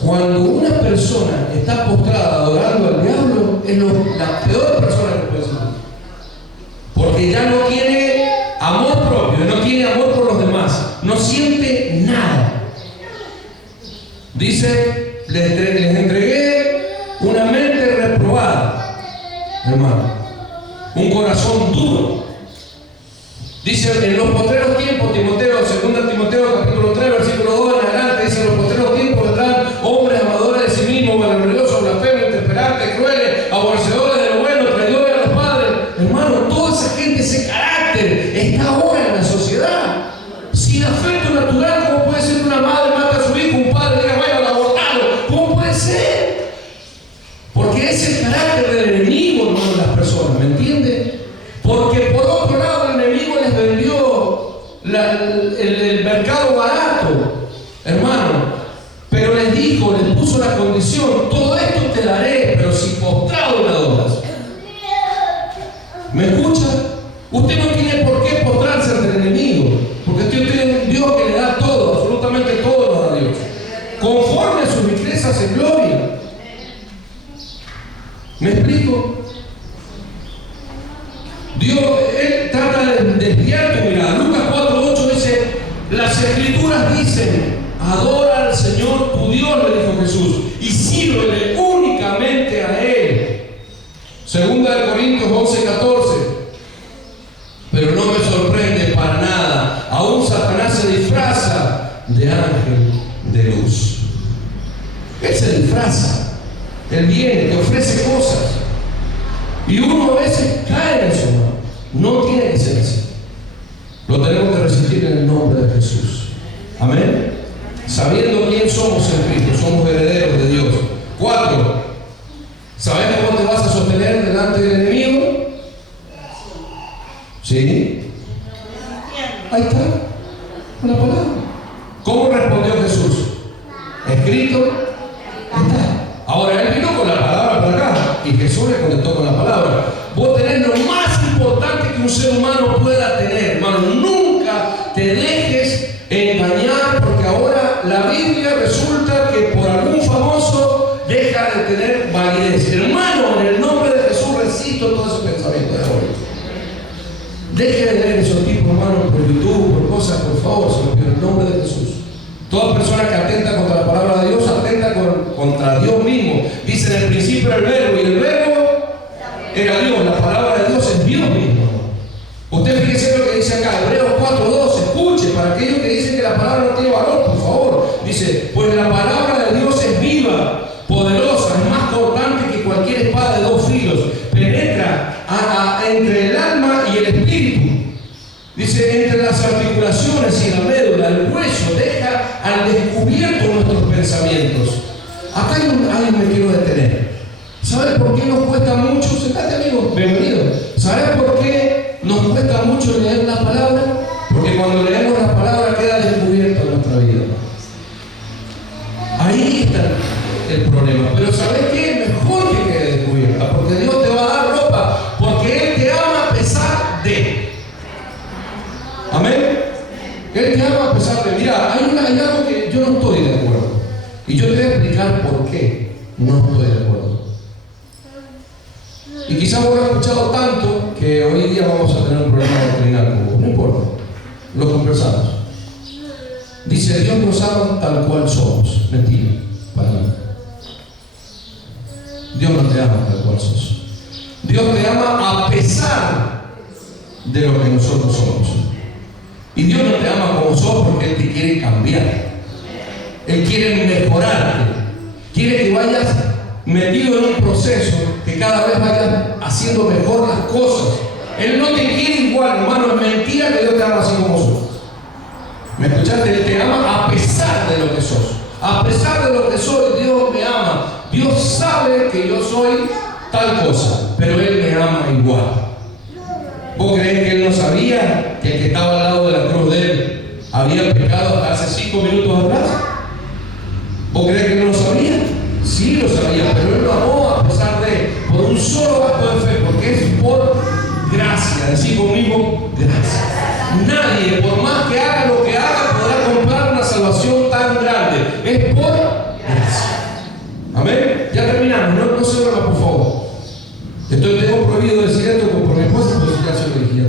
Cuando una persona está postrada adorando al diablo, es la peor persona que puede ser. Porque ya no tiene amor propio, no tiene amor por los demás, no siente nada. Dice, les entregué una mente reprobada, hermano, un corazón duro. Dice, en los postreros tiempos, Timoteo, 2 Timoteo capítulo 3, versículo 2 en adelante, dice, en los postreros tiempos vendrán hombres amadores de sí mismos, vanagloriosos, blasfemos, intemperantes, crueles, aborrecedores de lo bueno, traidores a los padres. Hermano, toda esa gente, ese carácter está ahora en la sociedad. Sin afecto natural, ¿cómo puede ser que una madre mata a su hijo, un padre diga, vaya a abortarlo? ¿Cómo puede ser? Porque es el carácter del enemigo, hermano, de las personas, ¿me entiende? Porque por otro lado el enemigo les vendió el mercado barato, hermano, pero les dijo, les puso la condición, todo esto te daré, pero si postrado me adoras. ¿Me escucha? Usted no tiene por qué postrarse ante el enemigo, porque usted tiene un Dios que le da todo, absolutamente todo lo da Dios, conforme a sus riquezas en gloria. ¿Me explico? Dios, Él trata de desviar tu mirada. Lucas 4:8 dice, las Escrituras dicen, adora al Señor tu Dios, le dijo Jesús, y sírvele únicamente a Él. Segunda de Corintios 11:14. Pero no me sorprende para nada, aún Satanás se disfraza de ángel de luz. Él se disfraza, Él viene, te ofrece cosas, y uno a veces cae en eso. No tiene que ser así. Lo tenemos que resistir en el nombre de Jesús. Amén. Sabiendo quién somos en Cristo, somos herederos de Dios. 4. ¿Sabes cómo te vas a sostener delante del enemigo? ¿Sí? Ahí está, con la palabra. ¿Cómo respondió Jesús? Escrito está. Ahora él vino con la palabra para acá y Jesús le contestó con la palabra. Vos tenés lo más importante que un ser humano pueda tener, hermano. Nunca te dejes engañar, porque ahora la Biblia resulta que por algún famoso deja de tener validez. Hermano, en el nombre de Jesús resisto todo ese pensamiento de ahora. Deje de leer esos tipos, hermano, por YouTube, por cosas, por favor, Señor, en el nombre de Jesús. Toda persona que atenta contra la palabra de Dios atenta contra Dios mismo. Dice, en el principio era el verbo, y el verbo era Dios. La palabra de Dios es Dios mismo. Usted fíjese lo que dice acá, Hebreos 4:2. Escuche, para aquellos que dicen que la palabra no tiene valor, por favor. Dice, pues la palabra de Dios es viva, poderosa, es más cortante que cualquier espada de 2 filos. Penetra entre el alma y el espíritu. Dice, entre las articulaciones y la médula, el hueso, deja al descubierto nuestros pensamientos. Acá hay me quiero detener. ¿Sabes por qué nos cuesta mucho? Sentate, amigo, bienvenido. ¿Sabes por qué nos cuesta mucho leer la palabra? Porque cuando leemos la palabra queda descubierto en nuestra vida. Ahí está el problema. Pero ¿sabes qué? Mejor que quede descubierta, porque Dios te va a dar ropa, porque Él te ama a pesar de. Amén. Él te ama a pesar de. Mira, hay algo que yo no estoy de acuerdo. Y yo te voy a explicar por qué no estoy de acuerdo. Y quizás vos lo has escuchado tanto que hoy día vamos a tener un problema doctrinal con vos. No importa. Lo conversamos. Dice, Dios nos ama tal cual somos. Mentira. Para mí. Dios no te ama tal cual sos. Dios te ama a pesar de lo que nosotros somos. Y Dios no te ama como sos porque Él te quiere cambiar. Él quiere mejorarte. Quiere que vayas metido en un proceso, que cada vez vayas haciendo mejor las cosas. Él no te quiere igual, hermano. Es mentira que Dios te ama así como sos. ¿Me escuchaste? Él te ama a pesar de lo que sos. A pesar de lo que soy, Dios me ama. Dios sabe que yo soy tal cosa, pero Él me ama igual. ¿Vos creés que Él no sabía que el que estaba al lado de la cruz de Él había pecado hasta hace 5 minutos atrás? ¿Vos creés que Él no lo sabía? Sí lo sabía, pero Él lo amó a pesar de, por un solo acto de fe, porque es por gracia. Decir conmigo, gracia. Nadie, por más que haga lo que haga, podrá comprar una salvación tan grande. Es por gracia. Amén. Ya terminamos, no se duerma, por favor. Entonces tengo prohibido decir esto por mi esposa, pues ya se lo dije.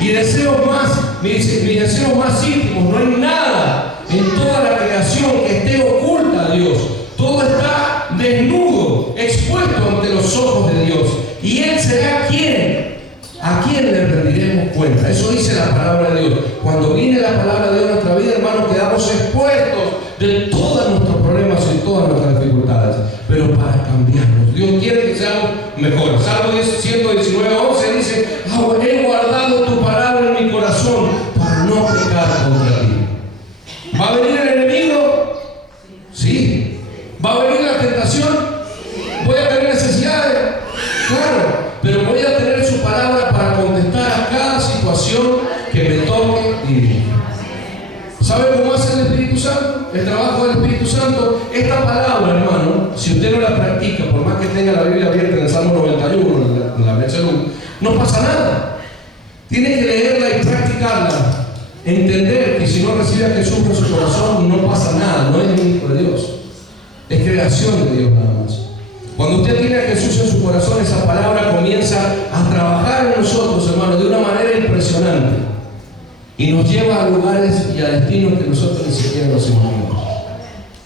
Y deseos más, mis deseos más íntimos, no hay nada en toda la creación que esté oculta a Dios. Todo está desnudo, expuesto ante los ojos de Dios. Y Él será quien, a quien le rendiremos cuenta. Eso dice la palabra de Dios. Cuando viene la palabra de Dios en nuestra vida, hermanos, quedamos expuestos de todos nuestros problemas y todas nuestras dificultades. Pero para cambiarnos, Dios quiere que seamos mejores. Salmo 119:11 dice, he guardado tu palabra en mi corazón para no pecar contra ti. ¿Va a venir el enemigo? Sí. ¿Va a venir la tentación? ¿Voy a tener necesidades? Claro, pero voy a tener su palabra para contestar a cada situación que me toque vivir. ¿Sabe cómo hace el Espíritu Santo? El trabajo del Espíritu Santo. Esta palabra, hermano, si usted no la practica, por más que tenga la Biblia abierta en el Salmo 91, en la versión, no pasa nada. Tiene que leerla y practicarla. Entender que si no recibe a Jesús en su corazón, no pasa nada, no es hijo de Dios. Es creación de Dios nada más. Cuando usted tiene a Jesús en su corazón, lleva a lugares y a destinos que nosotros ni siquiera nos imaginamos.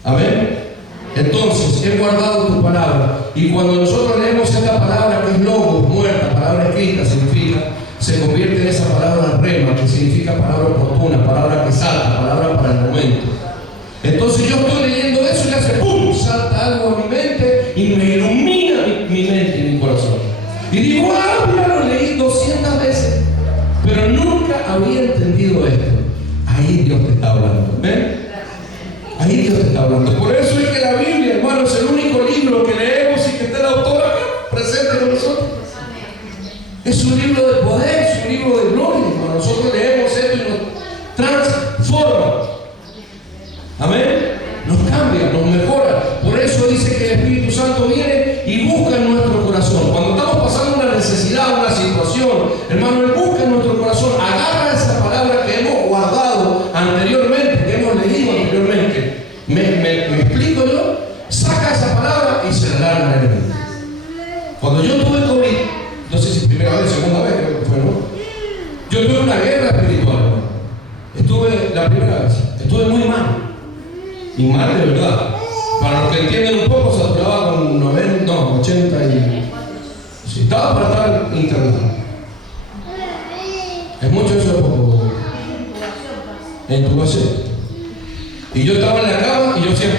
Amén. Entonces, he guardado tu palabra. Y cuando nosotros leemos esta palabra que es logos, muerta, palabra escrita, significa, se convierte en esa palabra rema, que significa palabra oportuna, palabra que salta, palabra para el momento. Entonces yo estoy leyendo eso y hace ¡pum! Salta algo a mi mente y me ilumina mi mente y mi corazón. Y digo, ya lo leí 200 veces, pero nunca había entendido esto. Ahí Dios te está hablando. ¿Ven? Ahí Dios te está hablando. Por eso es que la Biblia, hermano, es el único libro que leemos y que está el autor acá presente con nosotros. Es un libro de poder, es un libro de gloria. Cuando nosotros leemos esto y nos transforma. Amén. Nos cambia, nos mejora. Por eso dice que el Espíritu Santo viene y busca en nuestro corazón. Cuando estamos pasando una necesidad, una situación, hermano, Él busca en nuestro corazón. Agarra esa palabra que hemos guardado anteriormente, que hemos leído anteriormente. ¿Me explico yo? Saca esa palabra y se la da al enemigo. Cuando yo tuve COVID, no sé si primera vez, segunda vez, creo que fue, ¿no? Yo tuve una guerra espiritual, ¿no? Estuve la primera vez, estuve muy mal. Y mal de verdad. Para los que entienden un poco, saturaba con 90, no, 80 y... Sí, estaba para estar internado. Es mucho eso, poco. Intubación. Y yo estaba en la cama y yo decía,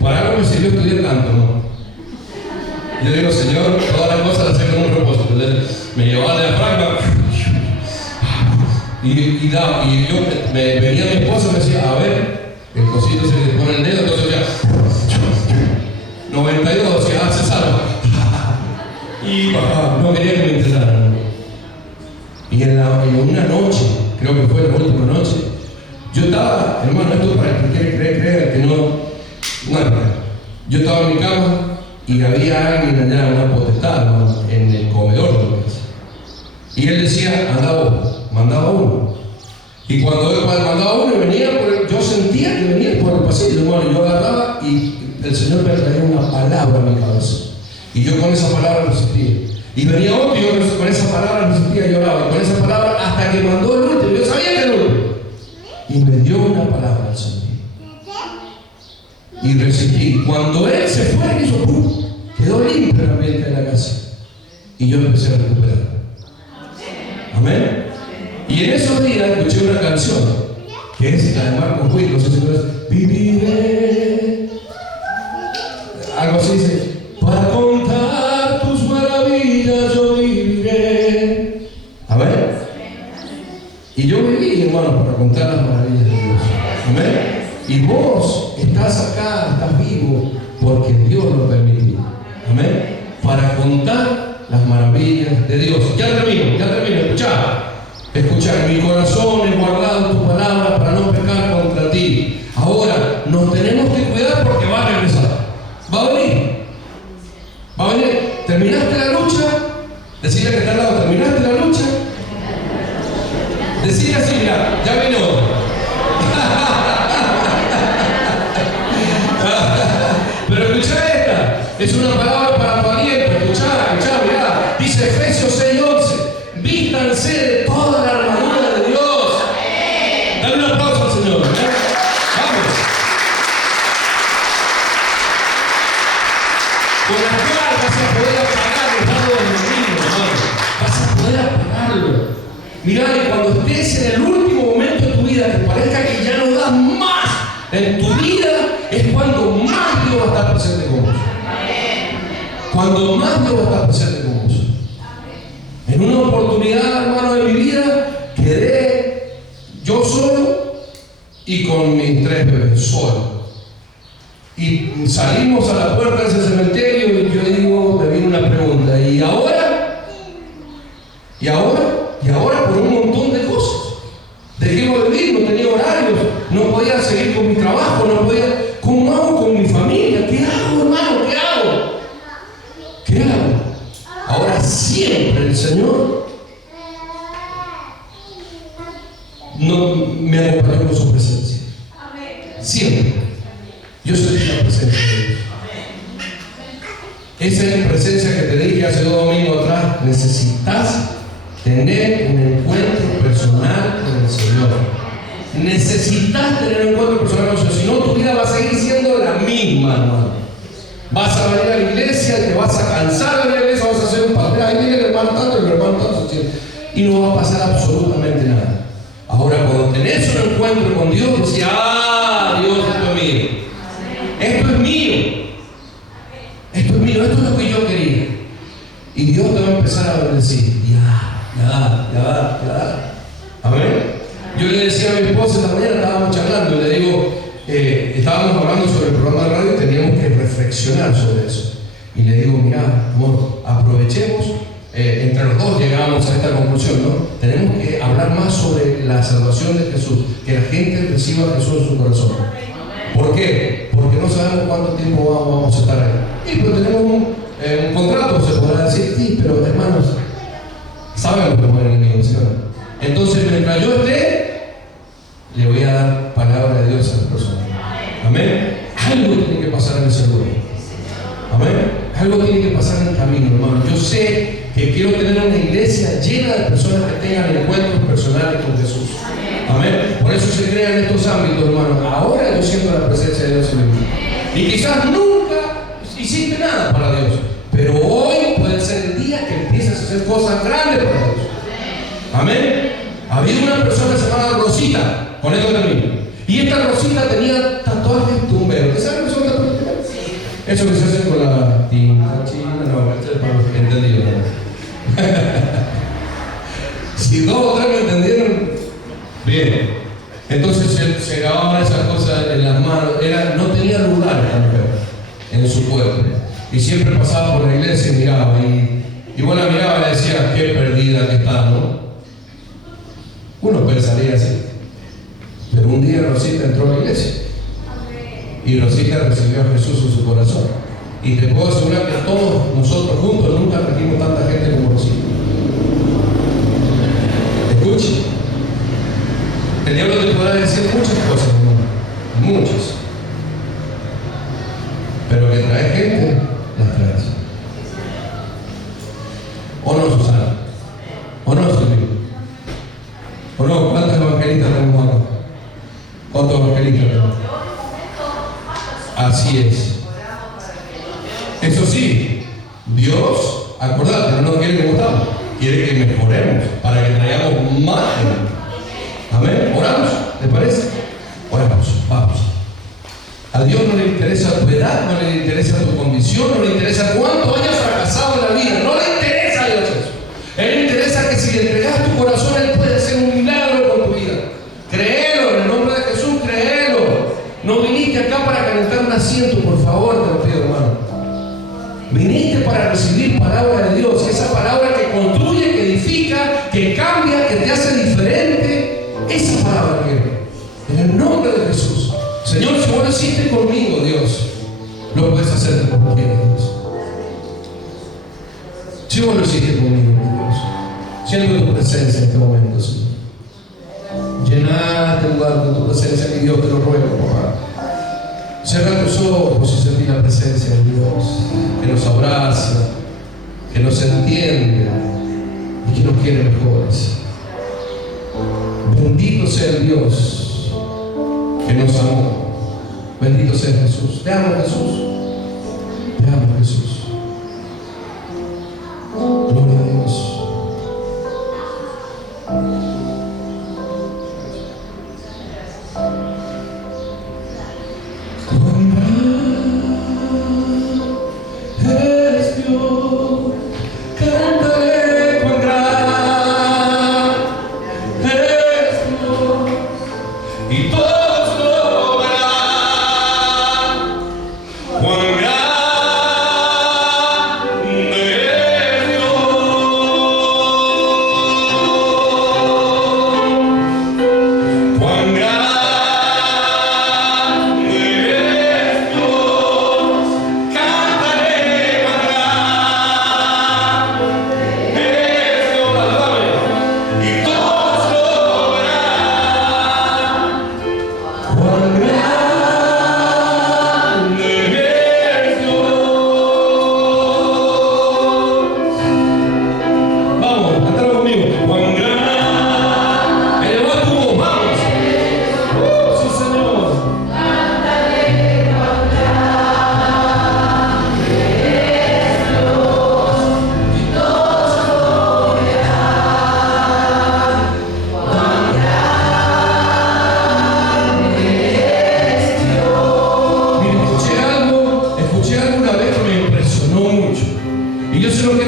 para algo me sirvió estudiar tanto, ¿no? Yo digo, Señor, todas las cosas las hacer con un propósito. Me llevaba de diafragma y yo venía mi esposa y me decía, a ver, el cosito se le pone el dedo, entonces ya 92, decía, se salva. Y no quería que me internaran. Y en una noche, creo que fue la última noche, yo estaba, hermano, esto para el que quiere creer, que no, bueno, yo estaba en mi cama y había alguien allá, una potestad, ¿no? En el comedor de la casa. Y él decía, anda vos, mandaba uno. Y cuando él mandaba uno, venía yo sentía que venía por el pasillo, hermano, yo agarraba y el Señor me traía una palabra a mi cabeza. Y yo con esa palabra resistía. Y venía otro y yo con esa palabra resistía y lloraba. Y con esa palabra hasta que mandó el último. Yo sabía que era el último. Y me dio una palabra al Señor. Y resistí. Cuando él se fue, hizo ¡pum! Quedó limpio el ambiente de la casa. Y yo empecé a recuperar. Amén. Y en esos días escuché una canción, que es la de Marcos Witt, no sé si es viviré. Algo así dice, para contar tus maravillas yo viviré. Amén. Y yo viví, hermano, para contar las maravillas de Dios. Amén. Y vos estás acá, estás vivo, porque Dios lo permitió. Amén. Para contar las maravillas de Dios. Ya termino, escuchar, mi corazón he guardado tu palabra para no pecar contra ti. Ahora, nos tenemos que cuidar porque va a regresar. Va a venir. ¿Terminaste la lucha? Decirle que está al lado, ¿terminaste la lucha? Decirle así, mira, ya viene otro. Pero escucha esta, es una palabra para valientes. Escuchá, mirá, dice Efesios 6:11, vístanse de toda la armadura de Dios. Dale un aplauso al Señor. Vamos. Con la cual vas a poder apagar el lado del enemigo, hermano. Vas a poder apagarlo. Mirá, que cuando estés en el último momento de tu vida, que parezca que ya no das más en tu vida, es cuando más Dios va a estar presente con vos. Cuando más Dios va a estar presente con vos. En una oportunidad, hermano, de mi vida, quedé yo solo y con mis 3 bebés, solo. Y salimos a la puerta de ese cementerio y yo digo, me vino una pregunta, ¿y ahora? Por un montón de cosas. Dejé de vivir, no tenía horarios, no podía seguir con mi trabajo, no podía. ¿Cómo hago con mi familia? ¿Qué hago, hermano? ¿Qué hago? Ahora siempre el Señor me acompañó con su presencia. Siempre. Yo soy la presencia de Dios. Esa es la presencia que te dije hace 2 domingos atrás. Necesitas Tener un encuentro personal con el Señor. Necesitas tener un encuentro personal con el Señor, si no tu vida va a seguir siendo la misma, hermano. Vas a venir a la iglesia y te vas a cansar de la iglesia, vas a hacer un papel, ahí viene el hermano tanto, el hermano tanto, y no va a pasar absolutamente nada. Ahora, cuando tenés un encuentro con Dios, decís, Dios, esto es mío. Esto es mío. Esto es mío, esto es lo que yo quería. Y Dios te va a empezar a bendecir. Ya. Amén. Yo le decía a mi esposa esta mañana, estábamos charlando, y le digo, estábamos hablando sobre el programa de radio y teníamos que reflexionar sobre eso. Y le digo, mira, amor, aprovechemos, entre los dos llegamos a esta conclusión, ¿no? Tenemos que hablar más sobre la salvación de Jesús, que la gente reciba a Jesús en su corazón. ¿Por qué? Porque no sabemos cuánto tiempo vamos a estar ahí. Y pero tenemos un contrato, se podrá decir, sí, pero hermanos, sabemos cómo es el enemigo, ¿sí? Entonces, mientras yo esté, le voy a dar palabra de Dios a la persona. Amén. Algo tiene que pasar en ese lugar. Amén. Algo tiene que pasar en el camino, hermano. Yo sé que quiero tener una iglesia llena de personas que tengan encuentros personales con Jesús. Amén. Por eso se crean estos ámbitos, hermano. Ahora yo siento la presencia de Dios en mi vida. Y quizás nunca hiciste nada para Dios, pero hoy puede ser el día que empieces a hacer cosas grandes para Dios. Amén. Había una persona llamada Rosita, con esto termino. Y esta Rosita tenía tatuajes tumberos. ¿Qué saben que son tatuajes tumberos? Eso que se hace con la tinta china, no, esto es para los que entendieron. Si dos o tres me entendieron, bien. Entonces se grababan esas cosas en las manos. No tenía lugar esta mujer en su cuerpo. Y siempre pasaba por la iglesia y miraba. Y bueno, la miraba y le decía, qué perdida que estás, ¿no? Uno pensaría así. Pero un día Rosita entró a la iglesia. Y Rosita recibió a Jesús en su corazón. Y te puedo asegurar que todos nosotros juntos nunca trajimos tanta gente como Rosita. Escuche. El diablo te podrá decir muchas cosas, hermano. Muchas. Pero que trae gente, las traes. ¿O no, Susana? ¿O no, Silvio? ¿O no? ¿Cuántos evangelistas tenemos acá? ¿Cuántos evangelistas tenemos? Así es. Eso sí, Dios, acordate, no nos quiere que votamos, quiere que mejoremos para que traigamos más gente. Amén. ¿Oramos? ¿Les parece? Oramos, vamos. A Dios no le interesa tu edad, no le interesa tu condición, no le interesa cuánto hayas fracasado en la vida, no le interesa a Dios eso. Él le interesa que si le entregas tu corazón, Él puede hacer un milagro con tu vida. Créelo, en el nombre de Jesús, créelo. No viniste acá para calentar un asiento, por favor, te lo pido, hermano. Viniste para recibir palabra de Dios, esa palabra que construye, que edifica, que cambia, que te hace diferente. Esa palabra que en el nombre de Jesús. Señor, si vos lo hiciste conmigo, Dios, lo puedes hacer con cualquiera, Dios. Si vos lo hiciste conmigo, Dios, siento tu presencia en este momento, Señor. Llená este lugar con tu presencia, mi Dios, te lo ruego, papá. Cierra tus ojos y sentí la presencia de Dios, que nos abraza, que nos entiende y que nos quiere mejores. Bendito sea el Dios que nos amó. Bendito sea Jesús. Te amo, Jesús. Te amo, Jesús. Gloria a Dios. Cuán grande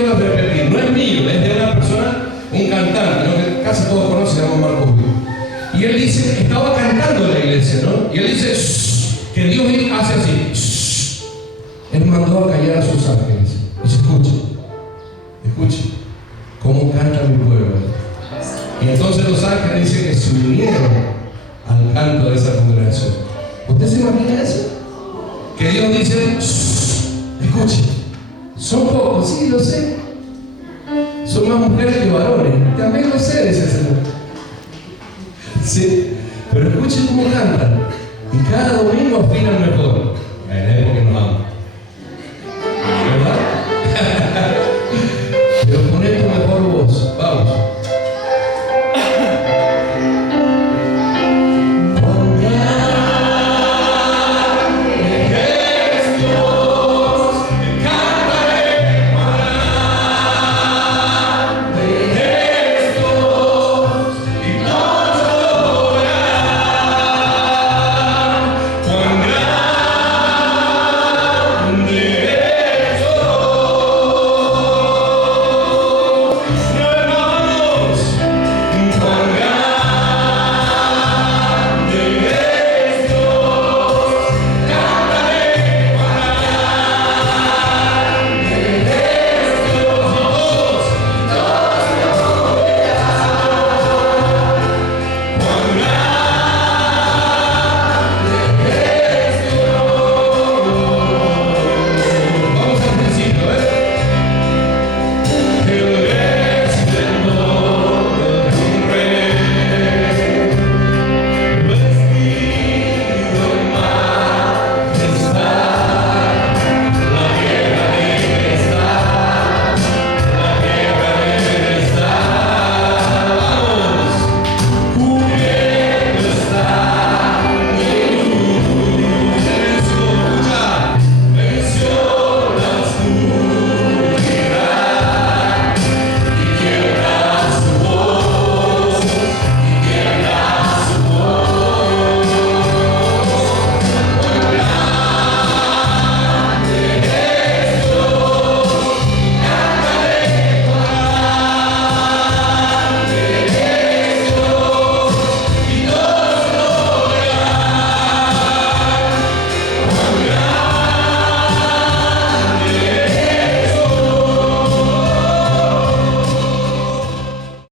quiero repetir, no es mío, es de una persona, un cantante, ¿no? Que casi todos conocen, se llama Marcos Witt. Y él dice, estaba cantando en la iglesia, ¿no? Y él dice, shh, que Dios hace así, shh. Él mandó a callar a sus ángeles. Y dice, escuche, cómo canta mi pueblo. Y entonces los ángeles dicen que se unieron al canto de esa congregación. ¿Usted se imagina eso? Que Dios dice, escuche, son pocos, sí, lo sé. Son más mujeres que varones. También lo sé, dice el Señor. Sí, pero escuchen cómo cantan. Y cada domingo afinan mejor. En la época que nos vamos.